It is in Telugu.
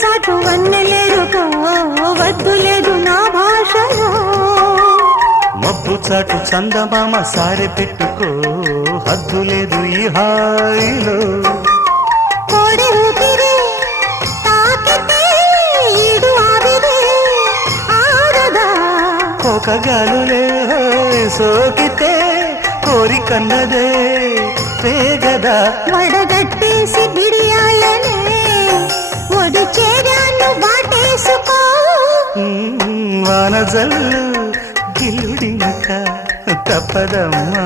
చాటు వన్నెలేరుకో వద్దు లేదు నా భాషలో మబ్బు చాటు చందమామ సారె పెట్టుకో హద్దు లేదు ఈ హాయిలో కోడి ఊపిరి తాకితే ఈడు ఆవిరి ఆడదా ఒక గాలులే సోకితే కోరికన్నదే పేగదా వడగట్టేసి బిడియాలనే ఒడి చేరాను వాటేసుకో వానజల్లు గిల్లుడినక తప్పదమ్మా